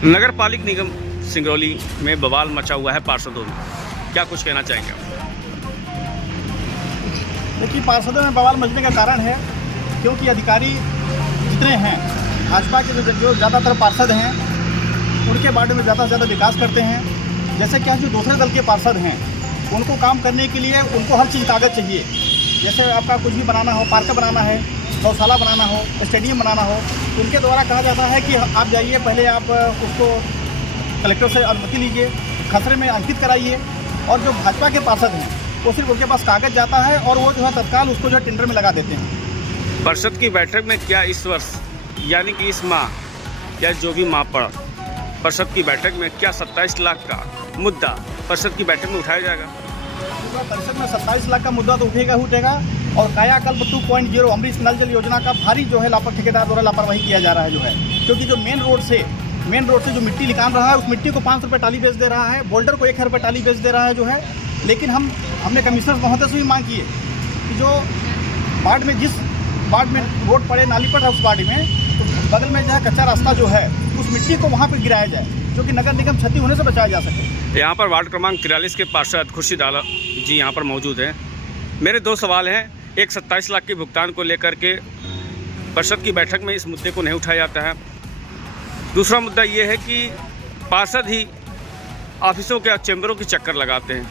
नगर पालिक निगम सिंगरौली में बवाल मचा हुआ है पार्षदों में, क्या कुछ कहना चाहेंगे आप? देखिए, पार्षदों में बवाल मचने का कारण है क्योंकि अधिकारी जितने हैं भाजपा के जो ज़्यादातर पार्षद हैं उनके बारे में ज़्यादा से ज़्यादा विकास करते हैं। जैसे क्या जो दूसरे दल के पार्षद हैं उनको काम करने के लिए उनको हर चीज़ कागज़ चाहिए। जैसे आपका कुछ भी बनाना हो, पार्क बनाना है, गौशाला बनाना हो, स्टेडियम बनाना हो, तो उनके द्वारा कहा जाता है कि आप जाइए, पहले आप उसको कलेक्टर से अनुमति लीजिए, खसरे में अंकित कराइए। और जो भाजपा के पार्षद हैं वो सिर्फ उनके पास कागज़ जाता है और वो जो है तत्काल उसको जो है टेंडर में लगा देते हैं। परिषद की बैठक में क्या इस वर्ष यानी कि इस माह या जो भी माह पड़ा, परिषद की बैठक में क्या 27 लाख का मुद्दा परिषद की बैठक में उठाया जाएगा? परिषद में 27 लाख का मुद्दा तो उठेगा और कायाकल्प 2.0 अमृत नल जल योजना का भारी जो है ठेकेदार द्वारा लापरवाही किया जा रहा है जो है, क्योंकि जो मेन रोड से जो मिट्टी निकाल रहा है उस मिट्टी को 5 रुपये टाली बेच दे रहा है, बोल्डर को 1 रुपये टाली बेच दे रहा है जो है। लेकिन हमने कमिश्नर महोदय से भी मांग की है कि जो वार्ड में जिस वार्ड में रोड पड़े, नाली पड़ रहा है उस वार्ड में, तो बगल में जो है कच्चा रास्ता जो है उस मिट्टी को वहाँ पर गिराया जाए, जो कि नगर निगम क्षति होने से बचाया जा सके। यहाँ पर वार्ड क्रमांक 43 के पार्षद खुर्शीद आलम जी यहाँ पर मौजूद हैं। मेरे 2 सवाल हैं। एक, 27 लाख के भुगतान को लेकर के परिषद की बैठक में इस मुद्दे को नहीं उठाया जाता है। दूसरा मुद्दा ये है कि पार्षद ही ऑफिसों के चैम्बरों की चक्कर लगाते हैं।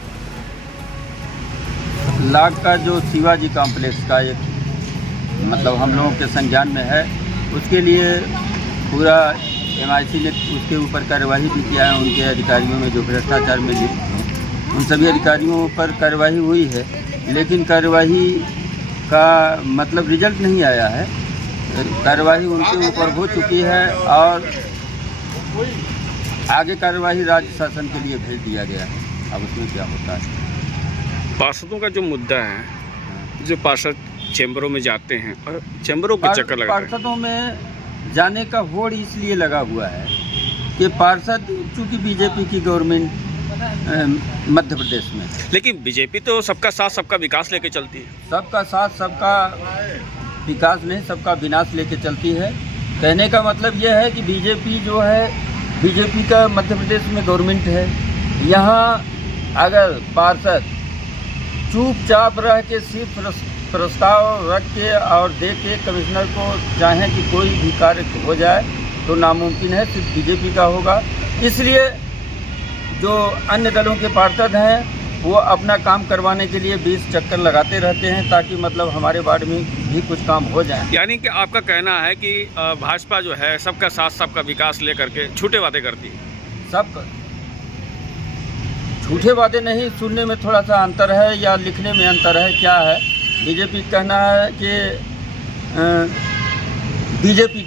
लाख का जो शिवाजी कॉम्प्लेक्स का एक मतलब हम लोगों के संज्ञान में है, उसके लिए पूरा MIC ने उसके ऊपर कार्यवाही भी किया है। उनके अधिकारियों में जो भ्रष्टाचार में लिप्त उन सभी अधिकारियों पर कार्यवाही हुई है, लेकिन कार्यवाही का मतलब रिजल्ट नहीं आया है। कार्यवाही उनके ऊपर हो चुकी है और आगे कार्यवाही राज्य शासन के लिए भेज दिया गया है। अब उसमें क्या होता है? पार्षदों का जो मुद्दा है, जो पार्षद चैम्बरों में जाते हैं और चैम्बरों के चक्कर लगाते हैं। पार्षदों में जाने का होड़ इसलिए लगा हुआ है कि पार्षद चूँकि बीजेपी की गवर्नमेंट मध्य प्रदेश में, लेकिन बीजेपी तो सबका साथ सबका विकास लेके चलती है। सबका साथ सबका विकास नहीं, सबका विनाश लेके चलती है। कहने का मतलब यह है कि बीजेपी जो है, बीजेपी का मध्य प्रदेश में गवर्नमेंट है। यहाँ अगर पार्षद चुपचाप रह के सिर्फ प्रस्ताव रख के और दे के कमिश्नर को चाहें कि कोई भी कार्य हो जाए तो नामुमकिन है, सिर्फ बीजेपी का होगा। इसलिए जो अन्य दलों के पार्षद हैं वो अपना काम करवाने के लिए 20 चक्कर लगाते रहते हैं ताकि मतलब हमारे वार्ड में भी कुछ काम हो जाए। यानी कि आपका कहना है कि भाजपा जो है सबका साथ सबका विकास लेकर के झूठे वादे करती है। सब झूठे वादे नहीं, सुनने में थोड़ा सा अंतर है या लिखने में अंतर है। क्या है, बीजेपी कहना है कि बीजेपी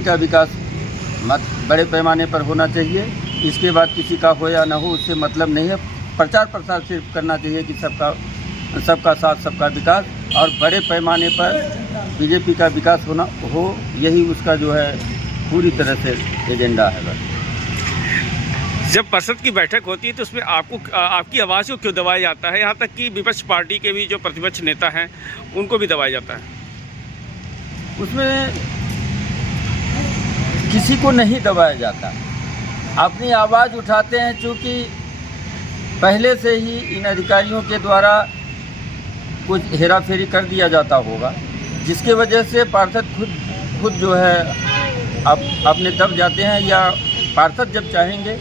का विकास बड़े पैमाने पर होना चाहिए। इसके बाद किसी का हो या ना हो उससे मतलब नहीं है। प्रचार प्रसार सिर्फ करना चाहिए कि सबका साथ सबका विकास और बड़े पैमाने पर बीजेपी का विकास होना हो, यही उसका जो है पूरी तरह से एजेंडा है। बस जब परिषद की बैठक होती है तो उसमें आपकी आवाज़ को क्यों दबाया जाता है? यहाँ तक कि विपक्ष पार्टी के भी जो प्रतिपक्ष नेता हैं उनको भी दबाया जाता है। उसमें किसी को नहीं दबाया जाता, अपनी आवाज़ उठाते हैं। चूँकि पहले से ही इन अधिकारियों के द्वारा कुछ हेराफेरी कर दिया जाता होगा, जिसके वजह से पार्षद खुद जो है अपने दब जाते हैं। या पार्षद जब चाहेंगे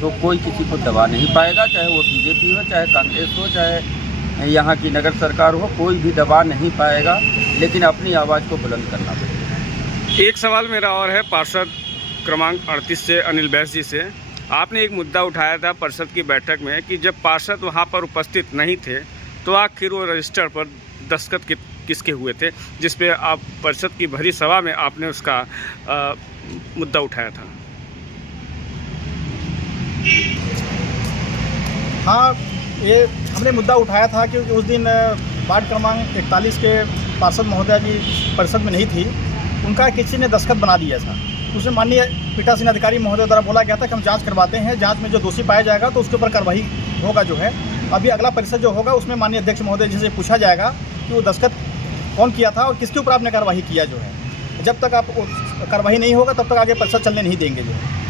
तो कोई किसी को दबा नहीं पाएगा, चाहे वो बीजेपी हो, चाहे कांग्रेस हो, चाहे यहाँ की नगर सरकार हो, कोई भी दबा नहीं पाएगा। लेकिन अपनी आवाज़ को बुलंद करना पड़ेगा। एक सवाल मेरा और है पार्षद क्रमांक 38 से अनिल बैस जी से। आपने एक मुद्दा उठाया था परिषद की बैठक में कि जब पार्षद वहाँ पर उपस्थित नहीं थे तो आखिर वो रजिस्टर पर दस्तखत किसके हुए थे, जिस पे आप परिषद की भरी सभा में आपने उसका मुद्दा उठाया था। हाँ, ये हमने मुद्दा उठाया था क्योंकि उस दिन वार्ड क्रमांक 41 के पार्षद महोदया जी परिषद में नहीं थी। उनका किसी ने दस्तखत बना दिया था। उसमें माननीय पीठासीन अधिकारी महोदय द्वारा बोला गया था कि हम जांच करवाते हैं, जांच में जो दोषी पाया जाएगा तो उसके ऊपर कार्रवाई होगा जो है। अभी अगला परिषद जो होगा उसमें माननीय अध्यक्ष महोदय जी से पूछा जाएगा कि वो दस्तखत कौन किया था और किसके ऊपर आपने कार्रवाई किया जो है। जब तक आप कार्रवाई नहीं होगा तब तक आगे परिषद चलने नहीं देंगे जो है।